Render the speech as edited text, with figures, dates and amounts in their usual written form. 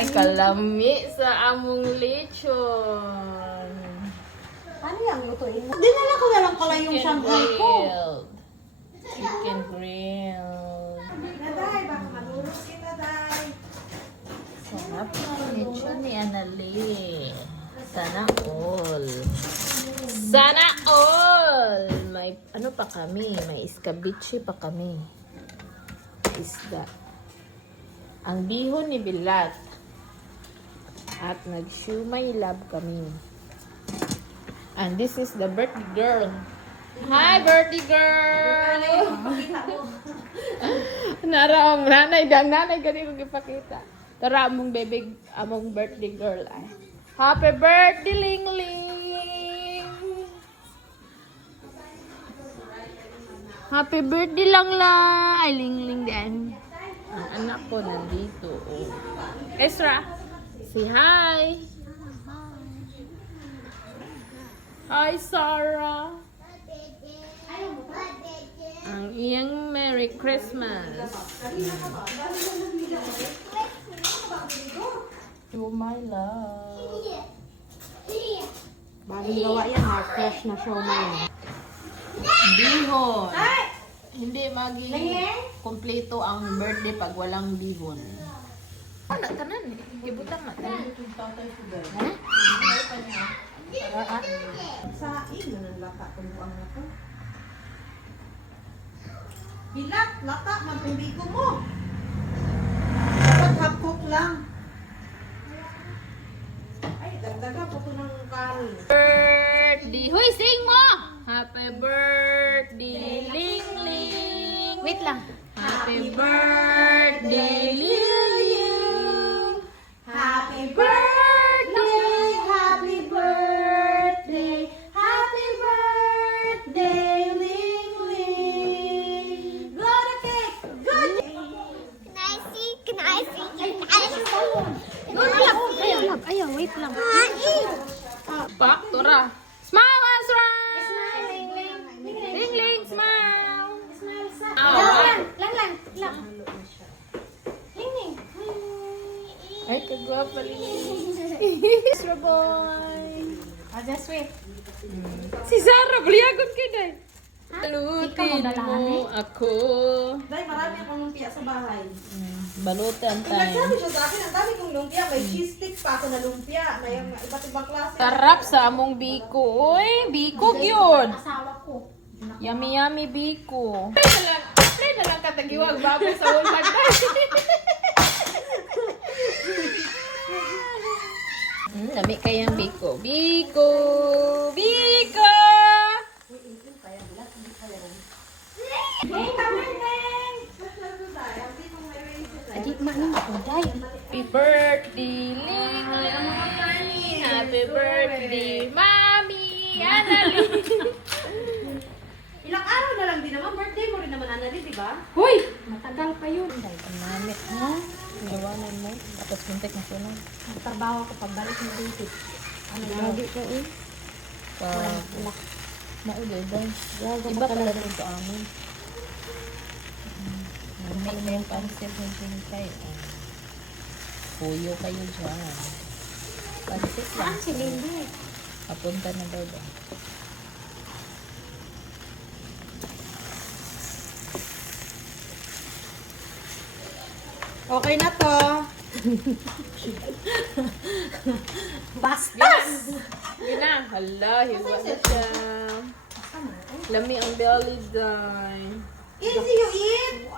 Ay, kalami sa among lechon. Ano yung lutuin mo? Dinala ko na lang pala yung Shanghai ko. Grilled. Chicken grilled. Naday, baka malulog si Naday. Sarap ng lechon ni Anali. Sana all. Sana all! May ano pa kami? May iskabichi pa kami. Isda. Ang bihon ni Bilat. At nag-shumay lab kami. And this is the birthday girl. Hi, birthday girl! Naraong nanay, dang nanay gani ko gipakita. Tara among baby, among birthday girl ay. Happy birthday, Ling Ling! Happy birthday lang la! Ay, Ling Ling din. Ang anak ko nandito. Oh. Ezra, say hi! Hi, Sarah! Ang iyang Merry Christmas! You're my love. Bagong gawa yan ha. Fresh na show na yan. Bihon. Hindi maging kompleto ang birthday pag walang bihon. Ano tanan? Gibutang na tanan. Ha? Sa ino ng lata kung buang na to. Bilat, lata, magpimbigo mo. Dapat half cook lang. Ay, dagdagan ko to ng kanin. Birthday. Hoy, sing mo! Happy birthday, Ling Ling. Wait lang. Happy birthday, Ling Ling. Happy birthday, happy birthday, happy birthday, Ling Ling. Blow the cake, good. Can I see? Ayaw, wait lang. Pak, Tora. Smile, Azra! Ling Ling, smile! Lang. Ay, kagwapa Ling Ling. Azra boy. Just wait. Si Sarah, baliagon ka na. Ikaw Balutin magdalahan mo ako. Dahil marami akong lumpia sa bahay. Balutan Kung nagsabi tayo. siya sa akin, ang dami kong lumpia. May cheese stick pa ako na lumpia. May iba't ibang klase. Sarap sa among biko. Uy, biko yun. Asawa ko. Yummy, yummy biko. Pray na lang katagiwag baboy sa ulad. Lami kayang biko. Biko! Biko! Adik mak ni mak uday. Happy birthday, Ling Ling! Happy birthday, Mami! Annalyn! Ilang araw na lang din naman. Birthday mo rin naman, Annalyn, di ba? Hoy! Matagal pa yun. Namit ha? Iwanan mo. Tapos muntik na sunog. Trabaho ko pagbalik ng basic. Ano Lagi ka eh? Mauloy ba? Iba pala rin ito amin. May na yung pansip yung pinitay. Puyo kayo dyan. Pansip lang. Si Lindy. Papunta na daw ba? Okay na to. Bastas! Yun na. Hala, hiwa na siya. Lami ang belly dye. Easy you eat.